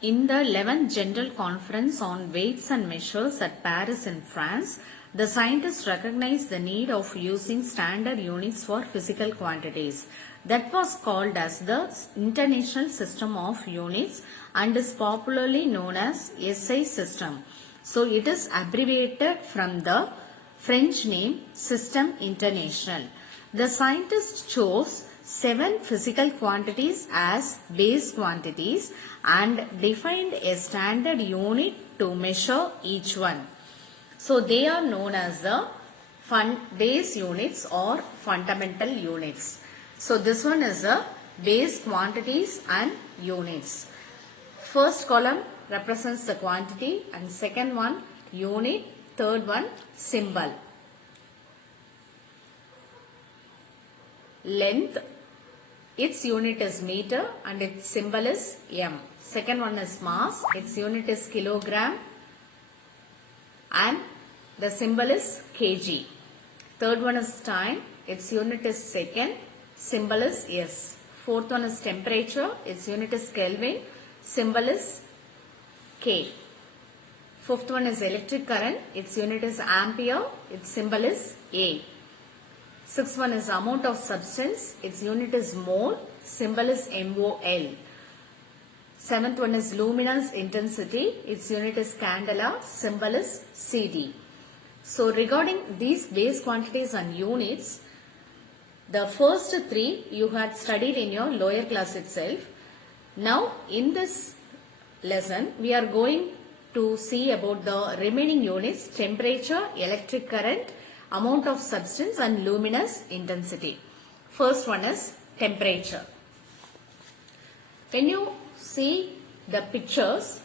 In the 11th General Conference on Weights and Measures at Paris in France, the scientists recognized the need of using standard units for physical quantities. That was called as the International System of Units and is popularly known as SI system. So it is abbreviated from the French name System International. The scientists chose 7 physical quantities as base quantities and defined a standard unit to measure each one. So they are known as the base units or fundamental units. So this one is the base quantities and units. First column represents the quantity and second one unit, third one symbol. Length, its unit is meter and its symbol is m. Second one is mass, its unit is kilogram and the symbol is kg. Third one is time, its unit is second, symbol is s. Fourth one is temperature, its unit is Kelvin, symbol is K. Fifth one is electric current, its unit is ampere, its symbol is A. Sixth one is amount of substance, its unit is mole, symbol is MOL. Seventh one is luminous intensity, its unit is candela, symbol is CD. So regarding these base quantities and units, the first 3 you had studied in your lower class itself. Now in this lesson we are going to see about the remaining units: temperature, electric current, amount of substance and luminous intensity. First one is temperature. When you see the pictures,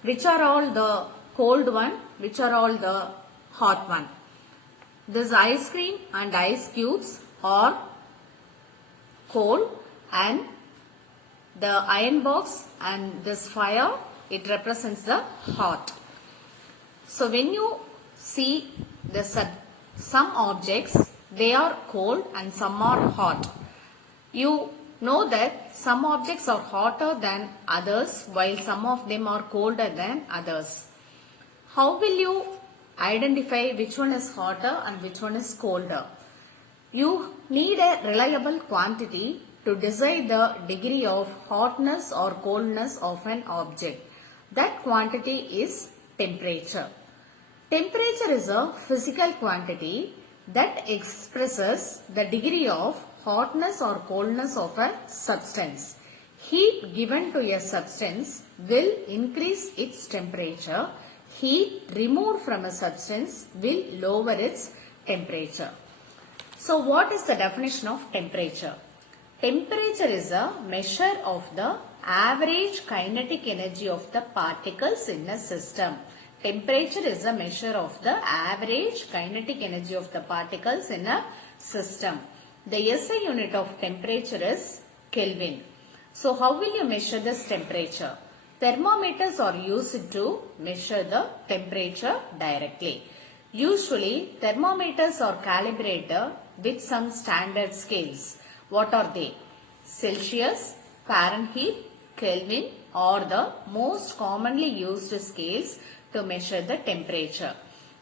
which are all the cold one, which are all the hot one? This ice cream and ice cubes are cold and the iron box and this fire, it represents the hot. So when you see the some objects, they are cold and some are hot. You know that some objects are hotter than others while some of them are colder than others. How will you identify which one is hotter and which one is colder? You need a reliable quantity to decide the degree of hotness or coldness of an object. That quantity is temperature. Temperature is a physical quantity that expresses the degree of hotness or coldness of a substance. Heat given to a substance will increase its temperature. Heat removed from a substance will lower its temperature. So what is the definition of temperature? Temperature is a measure of the average kinetic energy of the particles in a system. Temperature is a measure of the average kinetic energy of the particles in a system. The SI unit of temperature is Kelvin. So how will you measure this temperature? Thermometers are used to measure the temperature directly. Usually thermometers are calibrated with some standard scales. What are they? Celsius, Fahrenheit, Kelvin are the most commonly used scales to measure the temperature.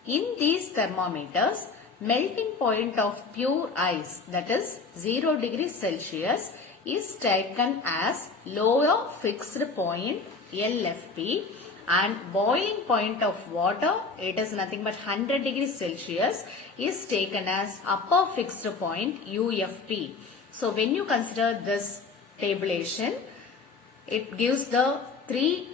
In these thermometers, melting point of pure ice, that is 0 degrees Celsius, is taken as lower fixed point LFP, and boiling point of water, it is nothing but 100 degrees Celsius, is taken as upper fixed point UFP. So when you consider this tabulation, it gives the 3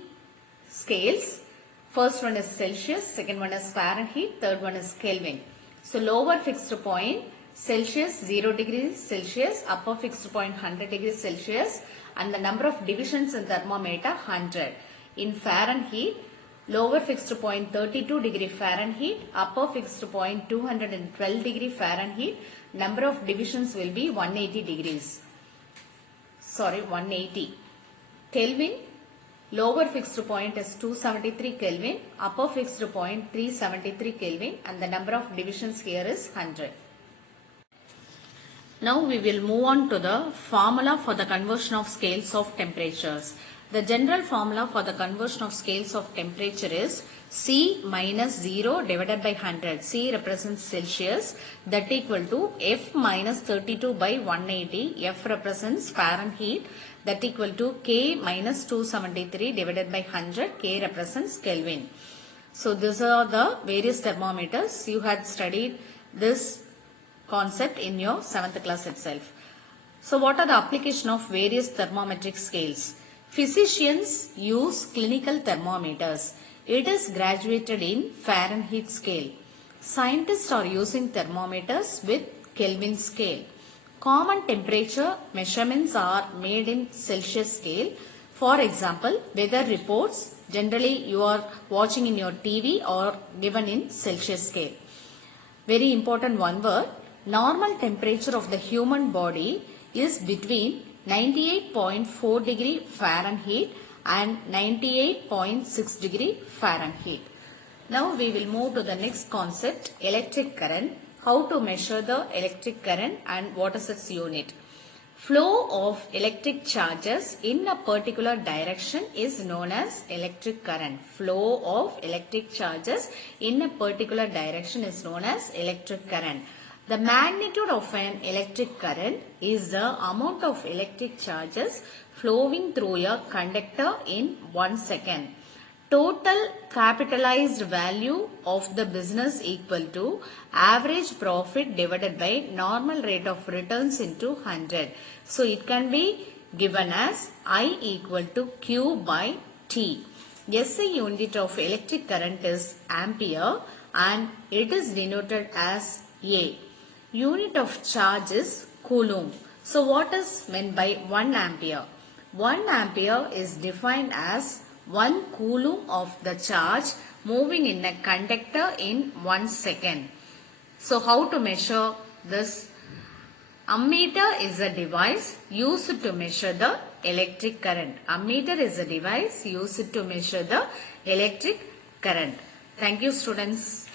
scales. First one is Celsius, second one is Fahrenheit, third one is Kelvin. So lower fixed point Celsius 0 degrees Celsius, upper fixed point 100 degrees Celsius, and the number of divisions in thermometer 100. In Fahrenheit, lower fixed point 32 degree Fahrenheit, upper fixed point 212 degree Fahrenheit, number of divisions will be 180. Kelvin, lower fixed point is 273 Kelvin, upper fixed point 373 Kelvin, and the number of divisions here is 100. Now we will move on to the formula for the conversion of scales of temperatures. The general formula for the conversion of scales of temperature is C minus 0 divided by 100. C represents Celsius, that equal to F minus 32 by 180. F represents Fahrenheit, that equal to K minus 273 divided by 100. K represents Kelvin. So these are the various thermometers. You had studied this concept in your 7th class itself. So what are the application of various thermometric scales? Physicians use clinical thermometers. It is graduated in Fahrenheit scale. Scientists are using thermometers with Kelvin scale. Common temperature measurements are made in Celsius scale. For example, weather reports generally you are watching in your TV or given in Celsius scale. Very important one word. Normal temperature of the human body is between 98.4 degree Fahrenheit and 98.6 degree Fahrenheit. Now we will move to the next concept, electric current. How to measure the electric current and what is its unit. Flow of electric charges in a particular direction is known as electric current. Flow of electric charges in a particular direction is known as electric current. The magnitude of an electric current is the amount of electric charges flowing through a conductor in 1 second. Total capitalized value of the business equal to average profit divided by normal rate of returns into 100. So it can be given as I equal to Q by T. SI unit of electric current is ampere and it is denoted as A. Unit of charge is coulomb. So what is meant by 1 ampere? 1 ampere is defined as 1 coulomb of the charge moving in a conductor in 1 second. So how to measure this? Ammeter is a device used to measure the electric current. Ammeter is a device used to measure the electric current. Thank you, students.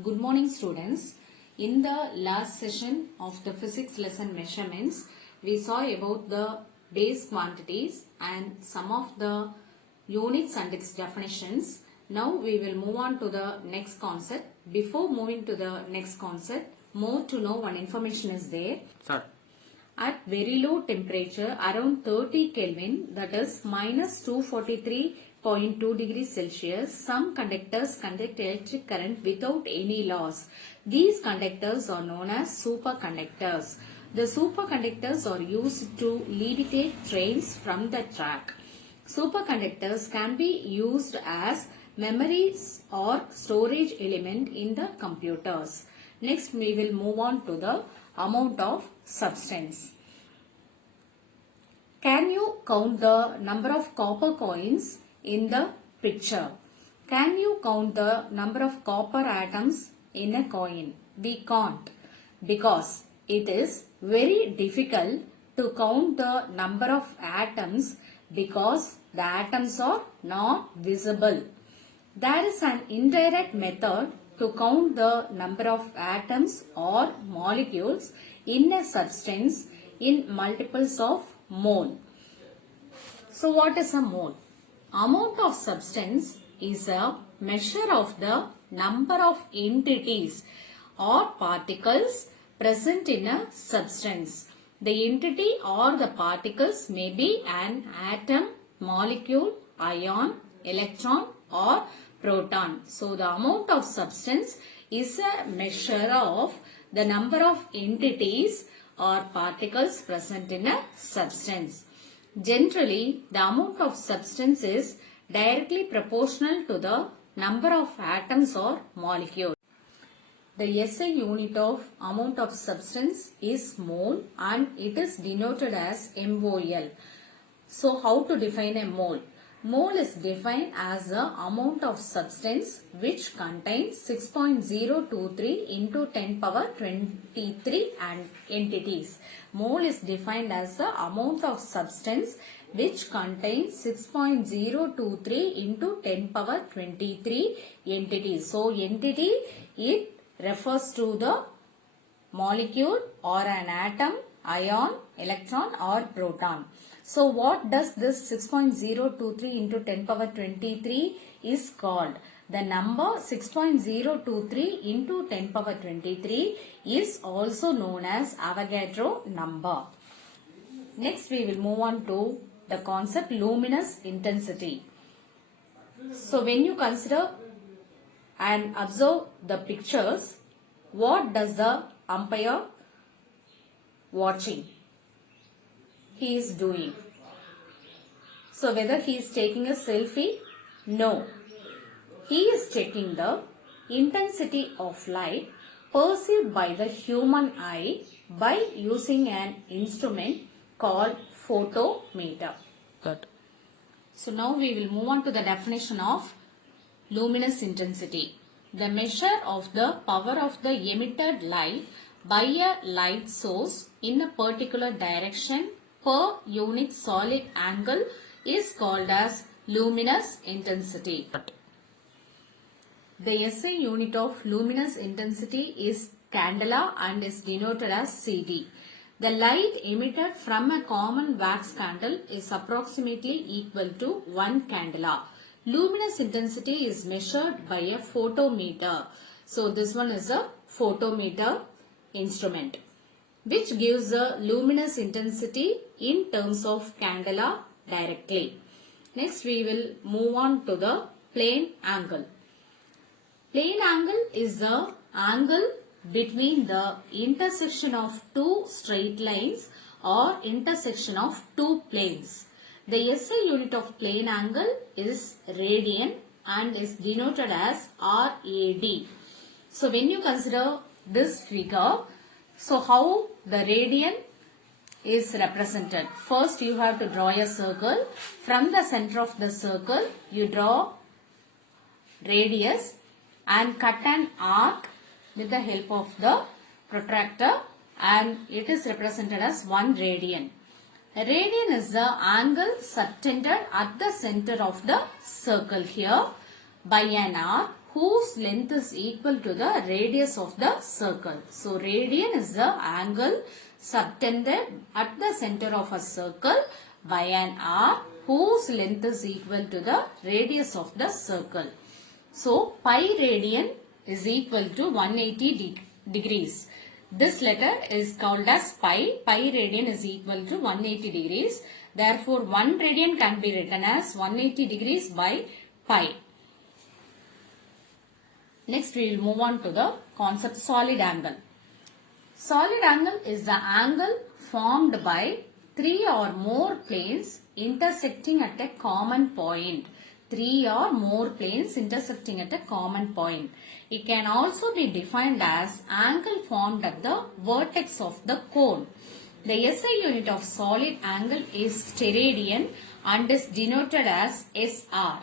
Good morning, students. In the last session of the physics lesson measurements, we saw about the base quantities and some of the units and its definitions. Now we will move on to the next concept. Before moving to the next concept, more to know one information is there. Sir. At very low temperature around 30 Kelvin, that is minus 243.2 degrees Celsius, some conductors conduct electric current without any loss. These conductors are known as superconductors. The superconductors are used to levitate trains from the track. Superconductors can be used as memories or storage element in the computers. Next we will move on to the amount of substance. Can you count the number of copper coins in the picture? Can you count the number of copper atoms in a coin? We can't, because it is very difficult to count the number of atoms because the atoms are not visible. There is an indirect method to count the number of atoms or molecules in a substance in multiples of mole. So what is a mole? Amount of substance is a measure of the number of entities or particles present in a substance. The entity or the particles may be an atom, molecule, ion, electron or proton. So the amount of substance is a measure of the number of entities or particles present in a substance. Generally, the amount of substance is directly proportional to the number of atoms or molecules. The SI unit of amount of substance is mole and it is denoted as MOL. So how to define a mole? Mole is defined as the amount of substance which contains 6.023 into 10 power 23 and entities. Mole is defined as the amount of substance which contains 6.023 into 10 power 23 entities. So entity, it refers to the molecule or an atom, ion, electron or proton. So what does this 6.023 into 10 power 23 is called? The number 6.023 into 10 power 23 is also known as Avogadro number. Next we will move on to the concept luminous intensity. So when you consider and observe the pictures, what does the umpire watching? He is doing. So whether he is taking a selfie? No. He is checking the intensity of light perceived by the human eye by using an instrument called photometer. Good. So now we will move on to the definition of luminous intensity. The measure of the power of the emitted light by a light source in a particular direction per unit solid angle is called as luminous intensity. Good. The SI unit of luminous intensity is candela and is denoted as CD. The light emitted from a common wax candle is approximately equal to 1 candela. Luminous intensity is measured by a photometer. So this one is a photometer instrument which gives the luminous intensity in terms of candela directly. Next we will move on to the plane angle. Plane angle is the angle between the intersection of two straight lines or intersection of two planes. The SI unit of plane angle is radian and is denoted as RAD. So when you consider this figure, so how the radian is represented? First you have to draw a circle. From the center of the circle you draw radius and cut an arc with the help of the protractor, and it is represented as 1 radian. A radian is the angle subtended at the center of the circle here by an arc whose length is equal to the radius of the circle. So radian is the angle subtended at the center of a circle by an arc whose length is equal to the radius of the circle. So pi radian is equal to 180 degrees. This letter is called as pi. Pi radian is equal to 180 degrees. Therefore 1 radian can be written as 180 degrees by pi. Next we will move on to the concept solid angle. Solid angle is the angle formed by 3 or more planes intersecting at a common point. 3 or more planes intersecting at a common point. It can also be defined as angle formed at the vertex of the cone. The SI unit of solid angle is steradian and is denoted as SR.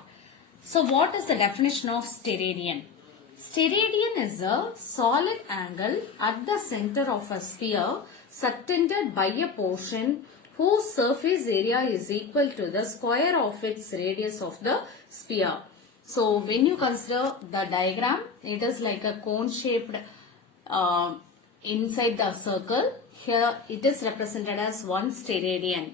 So what is the definition of steradian? Steradian is a solid angle at the center of a sphere subtended by a portion whose surface area is equal to the square of its radius of the sphere. So when you consider the diagram, it is like a cone shaped inside the circle. Here it is represented as 1 steradian.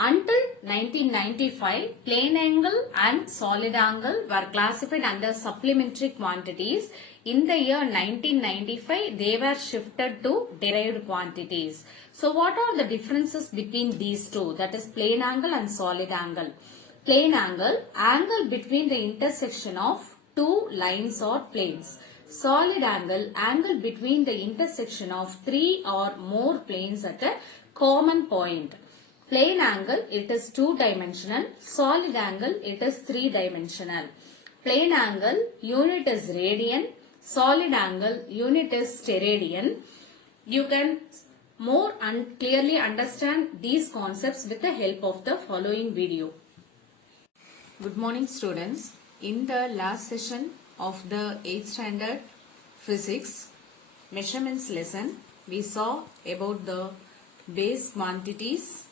Until 1995, plane angle and solid angle were classified under supplementary quantities. In the year 1995, they were shifted to derived quantities. So what are the differences between these two? That is plane angle and solid angle. Plane angle, angle between the intersection of two lines or planes. Solid angle, angle between the intersection of 3 or more planes at a common point. Plane angle, it is 2-dimensional. Solid angle, it is 3-dimensional. Plane angle, unit is radian. Solid angle, unit is steradian. You can more clearly understand these concepts with the help of the following video. Good morning students. In the last session of the 8th standard physics measurements lesson, we saw about the base quantities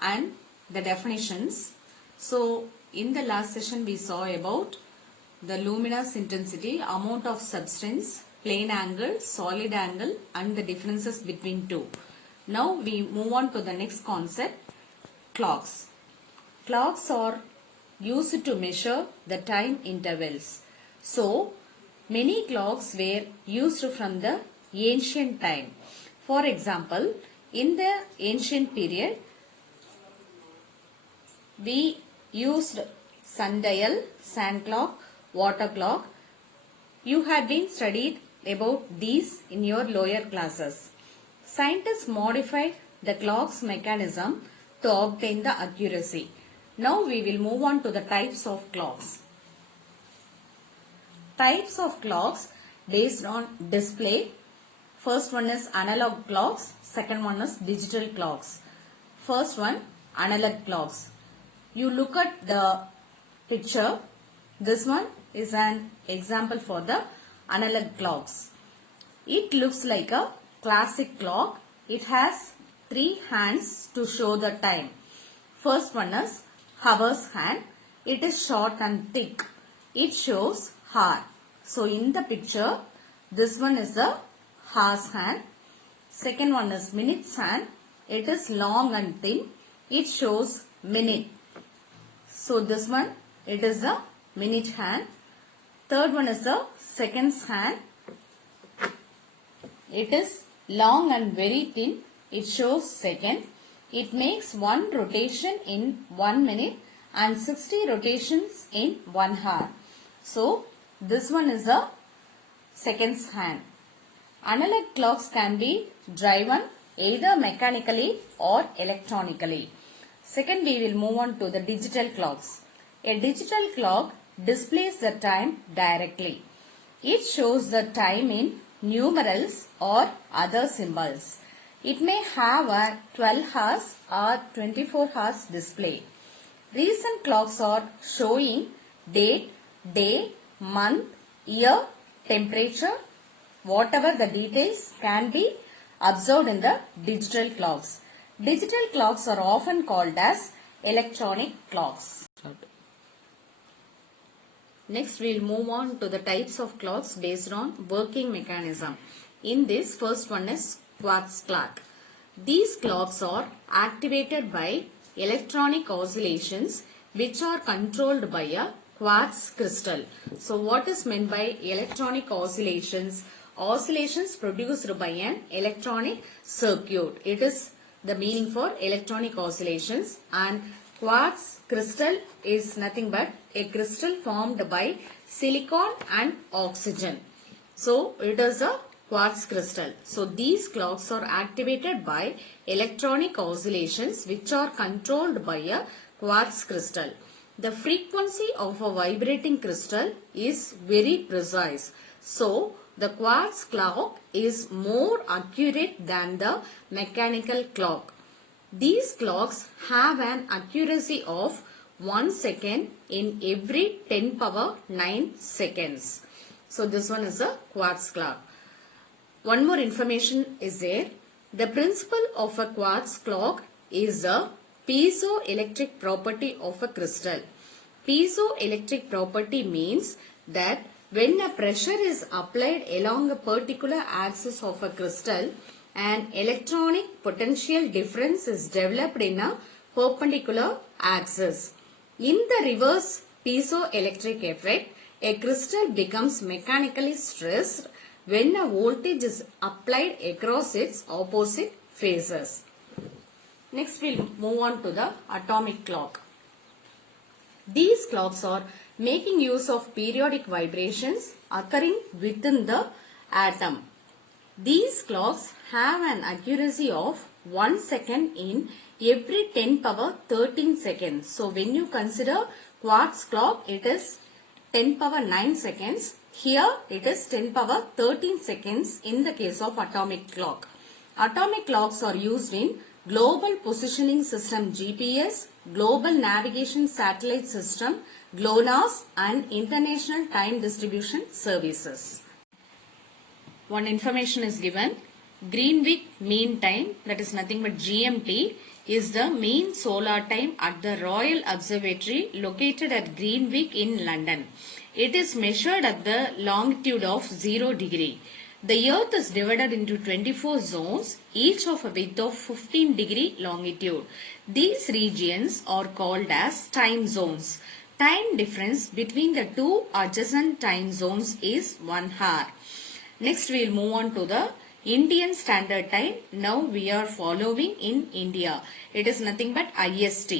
and the definitions. So in the last session we saw about the luminous intensity, amount of substance, plane angle, solid angle and the differences between two. Now we move on to the next concept, clocks. Clocks are used to measure the time intervals. So, many clocks were used from the ancient time. For example, in the ancient period, we used sundial, sand clock, water clock. You have been studied about these in your lower classes. Scientists modified the clock's mechanism to obtain the accuracy. Now we will move on to the types of clocks. Types of clocks based on display. First one is analog clocks, second one is digital clocks. First one, analog clocks. You look at the picture. This one is an example for the analog clocks. It looks like a classic clock. It has 3 hands to show the time. First one is hour's hand. It is short and thick. It shows hour. So in the picture, this one is the hour's hand. Second one is minute's hand. It is long and thin. It shows minute. So this one, it is the minute hand. Third one is the seconds hand. It is long and very thin. It shows second. It makes 1 rotation in 1 minute and 60 rotations in 1 hour. So, this one is the seconds hand. Analog clocks can be driven either mechanically or electronically. Second, we will move on to the digital clocks. A digital clock displays the time directly. It shows the time in numerals or other symbols. It may have a 12 hours or 24 hours display. Recent clocks are showing date, day, month, year, temperature, whatever the details can be observed in the digital clocks. Digital clocks are often called as electronic clocks. Next, we will move on to the types of clocks based on working mechanism. In this, first one is quartz clock. These clocks are activated by electronic oscillations which are controlled by a quartz crystal. So, what is meant by electronic oscillations? Oscillations produced by an electronic circuit. It is the meaning for electronic oscillations, and quartz crystal is nothing but a crystal formed by silicon and oxygen. So, it is a quartz crystal. So, these clocks are activated by electronic oscillations which are controlled by a quartz crystal. The frequency of a vibrating crystal is very precise. So, the quartz clock is more accurate than the mechanical clock. These clocks have an accuracy of 1 second in every 10 power 9 seconds. So, this one is a quartz clock. One more information is there. The principle of a quartz clock is a piezoelectric property of a crystal. Piezoelectric property means that when a pressure is applied along a particular axis of a crystal, an electronic potential difference is developed in a perpendicular axis. In the reverse piezoelectric effect, a crystal becomes mechanically stressed when a voltage is applied across its opposite phases. Next, we will move on to the atomic clock. These clocks are making use of periodic vibrations occurring within the atom. These clocks have an accuracy of 1 second in every 10 power 13 seconds. So, when you consider quartz clock, it is 10 power 9 seconds. Here, it is 10 power 13 seconds in the case of atomic clock. Atomic clocks are used in Global Positioning System GPS, Global Navigation Satellite System, GLONASS, and International Time Distribution Services. One information is given. Greenwich Mean Time, that is nothing but GMT, is the mean solar time at the Royal Observatory located at Greenwich in London. It is measured at the longitude of 0 degree. The earth is divided into 24 zones, each of a width of 15-degree longitude. These regions are called as time zones. Time difference between the two adjacent time zones is 1 hour. Next we will move on to the Indian Standard Time. Now we are following in India. It is nothing but IST.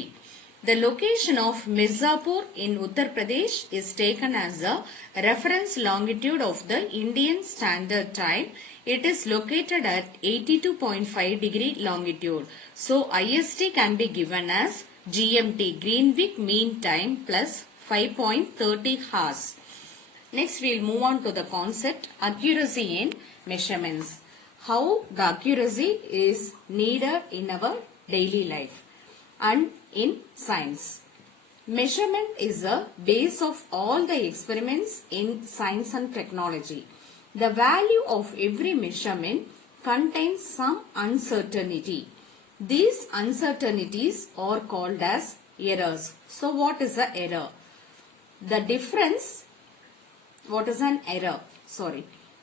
The location of Mirzapur in Uttar Pradesh is taken as a reference longitude of the Indian Standard Time. It is located at 82.5 degree longitude. So IST can be given as GMT, Greenwich Mean Time, plus 5.30 hours. Next we will move on to the concept accuracy in measurements. How the accuracy is needed in our daily life and in science. Measurement is the base of all the experiments in science and technology. The value of every measurement contains some uncertainty. These uncertainties are called as errors. So what is the error? The difference, what is an error?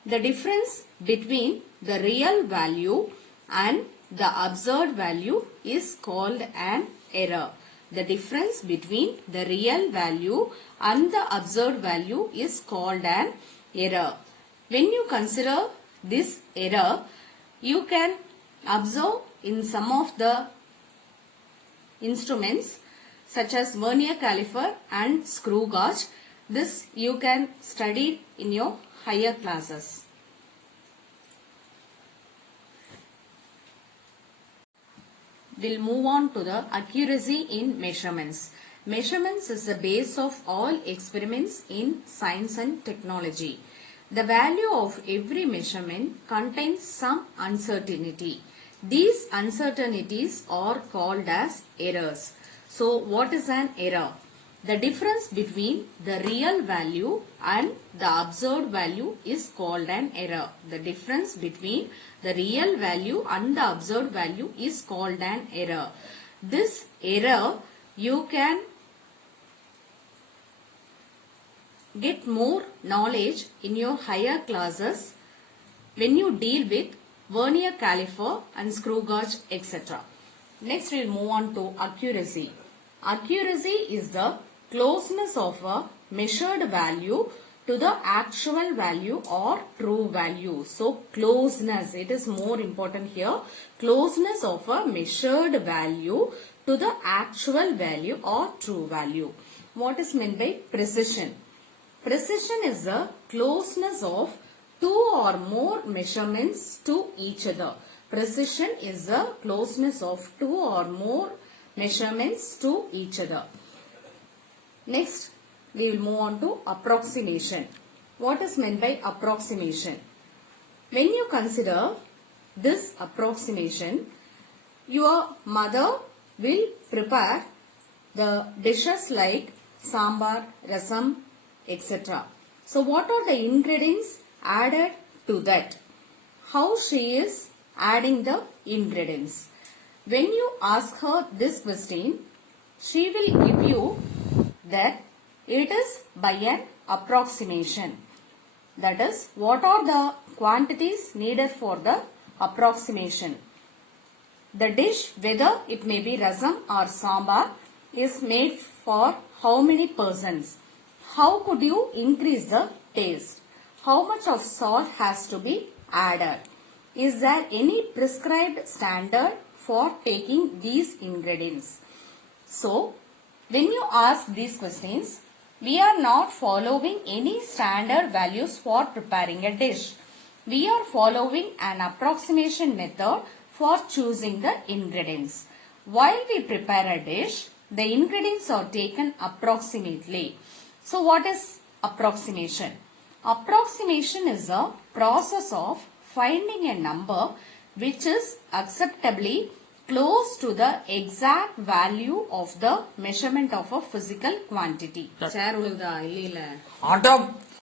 The difference between the real value and the observed value is called an error. The difference between the real value and the observed value is called an error. When you consider this error, you can observe in some of the instruments such as vernier caliper and screw gauge. This you can study in your higher classes. We'll move on to the accuracy in measurements. Measurements is the base of all experiments in science and technology. The value of every measurement contains some uncertainty. These uncertainties are called as errors. So what is an error? The difference between the real value and the observed value is called an error. The difference between the real value and the observed value is called an error. This error you can get more knowledge in your higher classes when you deal with vernier caliper and screw gauge, etc. Next we will move on to accuracy. Accuracy is the closeness of a measured value to the actual value or true value. So closeness, it is more important here. Closeness of a measured value to the actual value or true value. What is meant by precision? Precision is the closeness of two or more measurements to each other. Precision is the closeness of two or more measurements to each other. Next, we will move on to approximation. What is meant by approximation? When you consider this approximation, your mother will prepare the dishes like sambar, rasam, etc. So what are the ingredients added to that? How she is adding the ingredients? When you ask her this question, she will give you that it is by an approximation. That is, what are the quantities needed for the approximation? The dish, whether it may be rasam or sambar, is made for how many persons? How could you increase the taste? How much of salt has to be added? Is there any prescribed standard for taking these ingredients? So, when you ask these questions, we are not following any standard values for preparing a dish. We are following an approximation method for choosing the ingredients. While we prepare a dish, the ingredients are taken approximately. So what is approximation? Approximation is a process of finding a number which is acceptably close to the exact value of the measurement of a physical quantity. Chair ulugda illila.